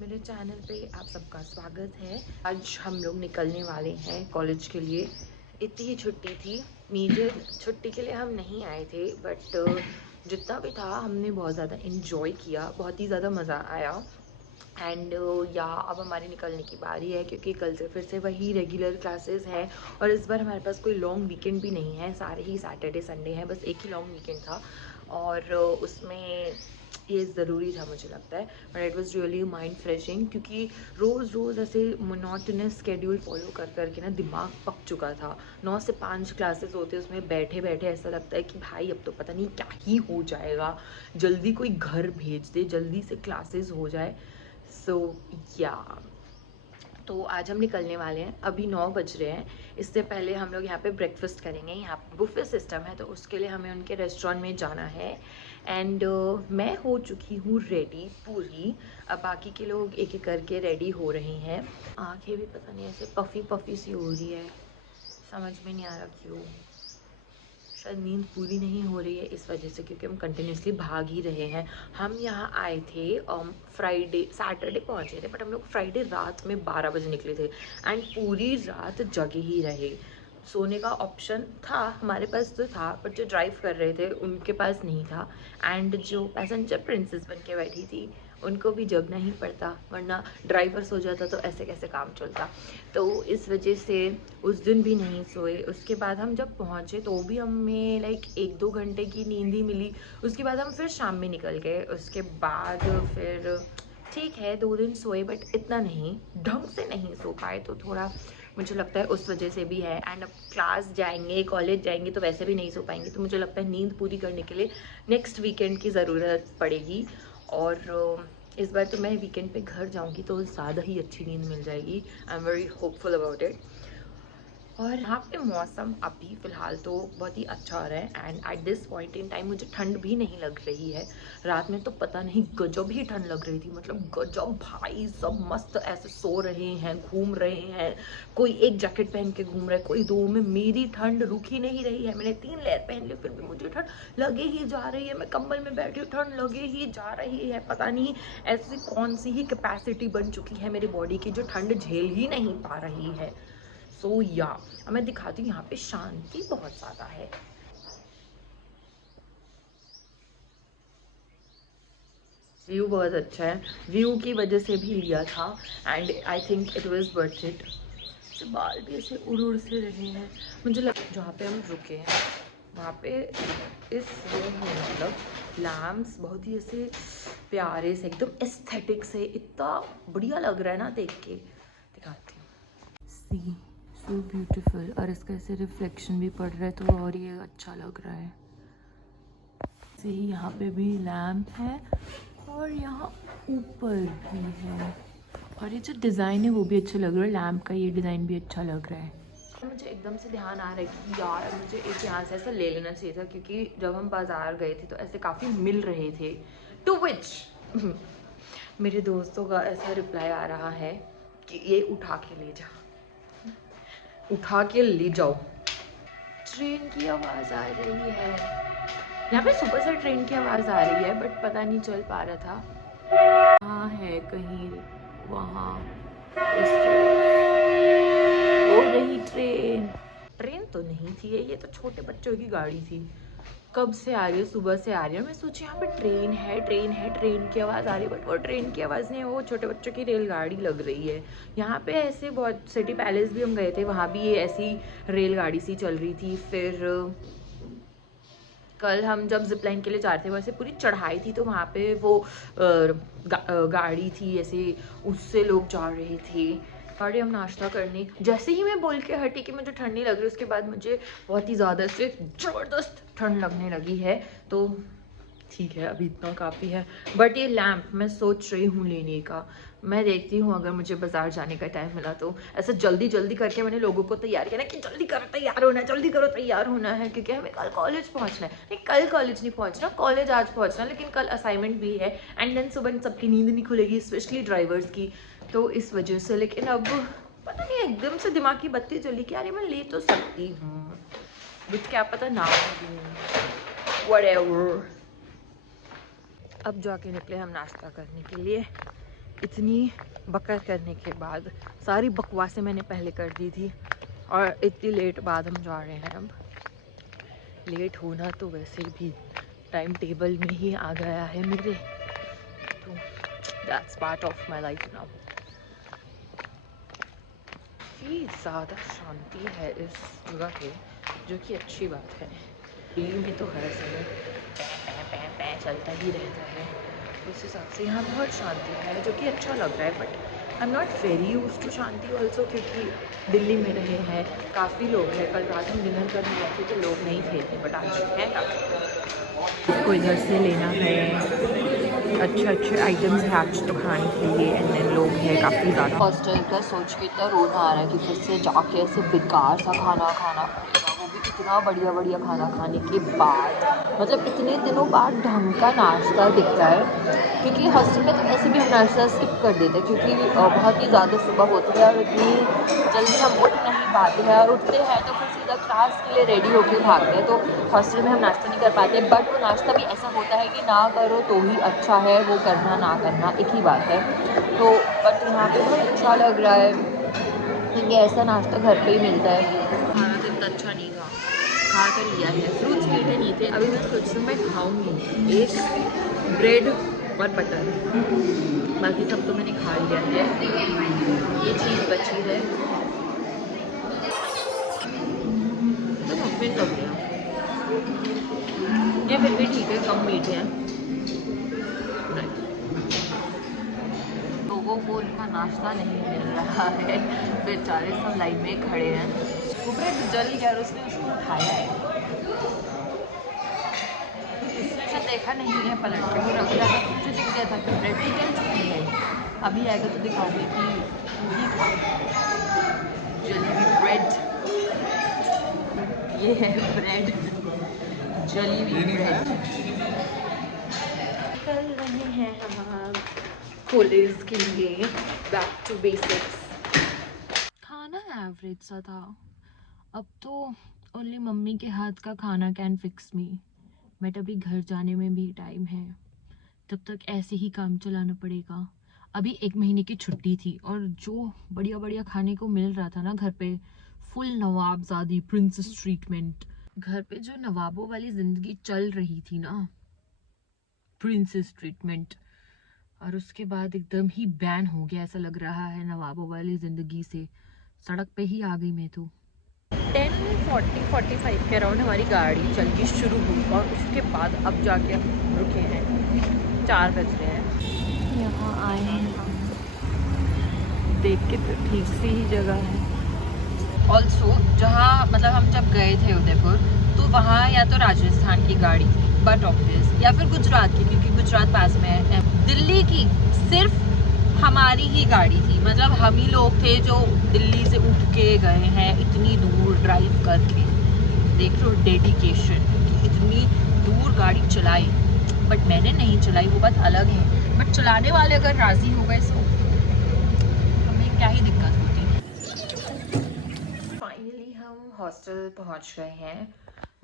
मेरे चैनल पे आप सबका स्वागत है। आज हम लोग निकलने वाले हैं कॉलेज के लिए। इतनी ही छुट्टी थी, मेजर छुट्टी के लिए हम नहीं आए थे, बट जितना भी था हमने बहुत ज़्यादा इन्जॉय किया, बहुत ही ज़्यादा मज़ा आया। एंड या अब हमारी निकलने की बारी है, क्योंकि कल से फिर से वही रेगुलर क्लासेस हैं। और इस बार हमारे पास कोई लॉन्ग वीकेंड भी नहीं है, सारे ही सैटरडे संडे हैं, बस एक ही लॉन्ग वीकेंड था। और उसमें ये ज़रूरी था मुझे लगता है, but it was really mind freshing, क्योंकि रोज़ रोज़ ऐसे मोनोटोनस स्केड्यूल फॉलो कर करके ना दिमाग पक चुका था। 9 से 5 क्लासेस होते, उसमें बैठे बैठे ऐसा लगता है कि भाई अब तो पता नहीं क्या ही हो जाएगा, जल्दी कोई घर भेज दे, जल्दी से क्लासेस हो जाए। सो या तो आज हम निकलने वाले हैं, अभी 9 बज रहे हैं। इससे पहले हम लोग यहाँ पे ब्रेकफास्ट करेंगे, यहाँ बुफे सिस्टम है, तो उसके लिए हमें उनके रेस्टोरेंट में जाना है। एंड मैं हो चुकी हूँ रेडी पूरी। अब बाकी के लोग एक एक करके रेडी हो रहे हैं। आंखें भी पता नहीं ऐसे पफ़ी पफ़ी सी हो रही है, समझ में नहीं आ रहा क्यों। शायद नींद पूरी नहीं हो रही है इस वजह से, क्योंकि हम कंटिन्यूसली भाग ही रहे हैं। हम यहाँ आए थे फ्राइडे सैटरडे पहुँचे थे, बट हम लोग फ्राइडे रात में 12 बजे निकले थे एंड पूरी रात जगे ही रहे। सोने का ऑप्शन था हमारे पास तो था, बट जो ड्राइव कर रहे थे उनके पास नहीं था। एंड जो पैसेंजर प्रिंसेस बन के बैठी थी उनको भी जगना ही पड़ता, वरना ड्राइवर सो जाता तो ऐसे कैसे काम चलता। तो इस वजह से उस दिन भी नहीं सोए। उसके बाद हम जब पहुँचे तो भी हमें लाइक 1-2 घंटे की नींद ही मिली। उसके बाद हम फिर शाम में निकल गए। उसके बाद फिर ठीक है 2 दिन सोए, बट इतना नहीं, ढंग से नहीं सो पाए, तो थोड़ा मुझे लगता है उस वजह से भी है। एंड अब क्लास जाएंगे, कॉलेज जाएंगे तो वैसे भी नहीं सो पाएंगे, तो मुझे लगता है नींद पूरी करने के लिए नेक्स्ट वीकेंड की ज़रूरत पड़ेगी। और इस बार तो मैं वीकेंड पे घर जाऊंगी तो ज़्यादा ही अच्छी नींद मिल जाएगी। I am very hopeful about it. और यहाँ पे मौसम अभी फ़िलहाल तो बहुत ही अच्छा हो रहा है, and at this point in time मुझे ठंड भी नहीं लग रही है। रात में तो पता नहीं गजब ही ठंड लग रही थी, मतलब गजब भाई, सब मस्त ऐसे सो रहे हैं, घूम रहे हैं, कोई एक जैकेट पहन के घूम रहा है, कोई दो में। मेरी ठंड रुक ही नहीं रही है, मैंने 3 लेयर पहन ली फिर भी मुझे ठंड लगे ही जा रही है। मैं कंबल में बैठी हूँ, ठंड लगे ही जा रही है। पता नहीं ऐसी कौन सी ही कैपेसिटी बन चुकी है मेरी बॉडी की जो ठंड झेल ही नहीं पा रही है। सो या अब मैं दिखाती हूँ, यहाँ पे शांति बहुत ज़्यादा है। व्यू बहुत अच्छा है, व्यू की वजह से भी लिया था, and I think it was worth it. तो बाल भी ऐसे उड़ उड़ से रहे हैं। मुझे लग जहाँ पे हम रुके हैं वहाँ पे इस रूम में मतलब लैम्प्स बहुत ही ऐसे प्यारे से, एकदम एस्थेटिक से, इतना बढ़िया लग रहा है ना देख के। दिखाती हूँ, सी सो ब्यूटीफुल, और इसका ऐसे रिफ्लेक्शन भी पड़ रहा है तो और ये अच्छा लग रहा है। से ही यहाँ पे भी लैम्प है और यहाँ ऊपर भी है, और ये जो डिज़ाइन है वो भी अच्छा लग रहा है, लैम्प का ये डिज़ाइन भी अच्छा लग रहा है। मुझे एकदम से ध्यान आ रहा है कि यार मुझे एक यहाँ से ऐसा ले लेना चाहिए था, क्योंकि जब हम बाज़ार गए थे तो ऐसे काफ़ी मिल रहे थे। टू विच मेरे दोस्तों का ऐसा रिप्लाई आ रहा है कि ये उठा के ले जा, उठा के ले जाओ। ट्रेन की आवाज़ आ रही है, यहाँ पे सुबह से ट्रेन की आवाज़ आ रही है, बट पता नहीं चल पा रहा था। हाँ है कहीं वहाँ, उस वो रही ट्रेन। ट्रेन तो नहीं थी ये तो छोटे बच्चों की गाड़ी थी। कब से आ रही है, सुबह से आ रही है। मैं सोची यहाँ पे ट्रेन है, ट्रेन है, ट्रेन की आवाज़ आ रही है, बट वो ट्रेन की आवाज़ नहीं है, वो छोटे बच्चों की रेलगाड़ी लग रही है। यहाँ पे ऐसे बहुत, सिटी पैलेस भी हम गए थे, वहाँ भी ये ऐसी रेलगाड़ी सी चल रही थी। फिर कल हम जब जिपलाइन के लिए जा रहे थे, वैसे पूरी चढ़ाई थी, तो वहाँ पे वो गाड़ी थी ऐसे, उससे लोग जा रहे थे। और हम नाश्ता करने, जैसे ही मैं बोल के हटी कि मुझे ठंड नहीं लग रही, उसके बाद मुझे बहुत ही ज़्यादा से ज़बरदस्त ठंड लगने लगी है। तो ठीक है, अभी इतना काफ़ी है। बट ये लैम्प मैं सोच रही हूँ लेने का। मैं देखती हूँ अगर मुझे बाज़ार जाने का टाइम मिला तो। ऐसे जल्दी जल्दी करके मैंने लोगों को तैयार किया ना कि जल्दी करो तैयार होना है, जल्दी करो तैयार होना है, क्योंकि हमें कल कॉलेज पहुँचना है। नहीं, कल कॉलेज नहीं पहुँचना, कॉलेज आज पहुँचना, लेकिन कल असाइनमेंट भी है। एंड देन सुबह सबकी नींद नहीं खुलेगी, स्पेशली ड्राइवर्स की, तो इस वजह से। लेकिन अब पता नहीं एकदम से दिमाग की बत्ती चली कि अरे मैं ले तो सकती हूँ, बट क्या पता ना लूँ, व्हाटएवर। अब जाके निकले हम नाश्ता करने के लिए। इतनी बकर करने के बाद, सारी बकवासें मैंने पहले कर दी थी और इतनी लेट बाद हम जा रहे हैं। अब लेट होना तो वैसे भी टाइम टेबल में ही आ गया है मेरे, तो that's part of my life now. काफ़ी ज़्यादा शांति है इस जगह पे, जो कि अच्छी बात है। दिल्ली में तो हर समय पै चलता ही रहता है, उस हिसाब से यहाँ बहुत शांति है, जो कि अच्छा लग रहा है। But I am not very use to shanti also, क्योंकि दिल्ली में रहे हैं, काफ़ी लोग हैं। कल रात हम डिनर करने गए थे तो लोग नहीं थे, बट आज हैं काफ़ी। कोई घर से लेना है, अच्छे आइटम्स हैं आज तो खाने के लिए, एंड देन लोग हैं काफ़ी ज़्यादा। हॉस्टल का सोच के इतना रोना आ रहा है कि फिर से जाके ऐसे बेकार सा खाना खाना पड़ेगा, वो भी इतना बढ़िया खाना खाने के बाद। मतलब इतने दिनों बाद ढंग का नाश्ता दिख रहा है, क्योंकि हॉस्टल में तो ऐसे भी हम नाश्ता स्किप कर देते हैं, क्योंकि बहुत ही ज़्यादा सुबह होती है और इतनी जल्दी हम उठ नहीं पाते हैं, और उठते हैं तो फिर सीधा क्लास के लिए रेडी होके भागते हैं, तो हॉस्टल में हम नाश्ता नहीं कर पाते। बट वो नाश्ता भी ऐसा होता है कि ना करो तो ही अच्छा है, वो करना ना करना एक ही बात है। तो बट यहाँ पे बहुत अच्छा लग रहा है, क्योंकि ऐसा नाश्ता घर पे ही मिलता है। खाना तो इतना अच्छा नहीं था, खा कर लिया है, फ्रूट्स मीठे नहीं थे। अभी मैं सोच रही हूँ मैं खाऊंगी एक ब्रेड और बटर, बाकी सब तो मैंने खा लिया है। ये चीज़ बची है तो मफिन लग गया, ये फिर भी ठीक है, कम मीठे हैं। लोगों को उनका नाश्ता नहीं मिल रहा है, बेचारे सब लाइन में खड़े हैं। वो ब्रेड जल गया और उसने उसको उठाया है, उसने जो देखा नहीं है पलट के, वो रख रहा था, मुझे दिख गया था कि ब्रेड तो जल चुकी है। अभी आएगा तो दिखाऊंगी कि ये खा जली हुई ब्रेड, ये है ब्रेड, जली हुई ब्रेड। कर रहे हैं हम कॉलेज के लिए बैक टू बेसिक्स। खाना एवरेज सा था, अब तो ओनली मम्मी के हाथ का खाना कैन फिक्स मी। बट अभी घर जाने में भी टाइम है, तब तक ऐसे ही काम चलाना पड़ेगा। अभी 1 महीने की छुट्टी थी और जो बढ़िया खाने को मिल रहा था ना घर पे, फुल नवाबजादी प्रिंसेस ट्रीटमेंट। घर पे जो नवाबों वाली जिंदगी चल रही थी ना, प्रिंसेस ट्रीटमेंट, और उसके बाद एकदम ही बैन हो गया, ऐसा लग रहा है नवाबों वाली जिंदगी से। सड़क पे ही आ गई मैं तो। 10:45 के अराउंड हमारी गाड़ी चलनी शुरू हुई, और उसके बाद अब जाके हम रुके हैं, 4 बज रहे हैं। यहाँ आए हैं हम, देख के तो ठीक सी ही जगह है। ऑल्सो जहाँ मतलब हम जब गए थे उदयपुर, तो वहाँ या तो राजस्थान की गाड़ी थी बट ऑब्वियस, या फिर गुजरात की, क्योंकि गुजरात पास में है। दिल्ली की सिर्फ हमारी ही गाड़ी थी, मतलब हम ही लोग थे जो दिल्ली से उठ के गए हैं इतनी दूर ड्राइव करके। देख लो डेडिकेशन, इतनी दूर गाड़ी चलाई, बट मैंने नहीं चलाई, वो बात अलग है। बट चलाने वाले अगर राजी हो गए तो हमें क्या ही दिक्कत होती। फाइनली हम हॉस्टल पहुंच गए हैं।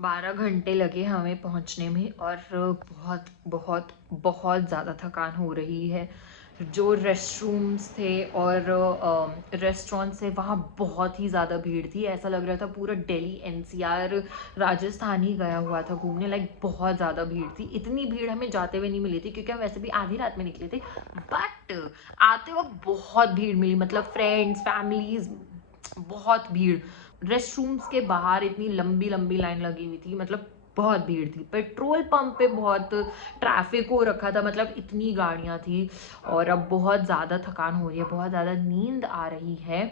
12 घंटे लगे हमें पहुंचने में, और बहुत ज़्यादा थकान हो रही है। जो रेस्टरूम्स थे और रेस्टोरेंट्स थे, वहाँ बहुत ही ज़्यादा भीड़ थी। ऐसा लग रहा था पूरा दिल्ली एनसीआर राजस्थान ही गया हुआ था घूमने, लाइक बहुत ज़्यादा भीड़ थी। इतनी भीड़ हमें जाते हुए नहीं मिली थी, क्योंकि हम वैसे भी आधी रात में निकले थे, बट आते वक्त बहुत भीड़ मिली, मतलब फ्रेंड्स फैमिलीज, बहुत भीड़। रेस्टरूम्स के बाहर इतनी लंबी लाइन लगी हुई थी, मतलब बहुत भीड़ थी। पेट्रोल पंप पे बहुत ट्रैफिक हो रखा था, मतलब इतनी गाड़ियां थी। और अब बहुत ज़्यादा थकान हो रही है, बहुत ज़्यादा नींद आ रही है,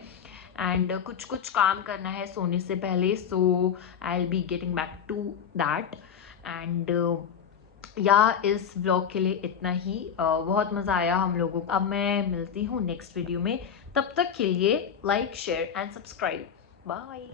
एंड कुछ काम करना है सोने से पहले। So I will be getting back to that, and या इस व्लॉग के लिए इतना ही। बहुत मज़ा आया हम लोगों को। अब मैं मिलती हूँ नेक्स्ट वीडियो में, तब तक के लिए like share and subscribe, bye.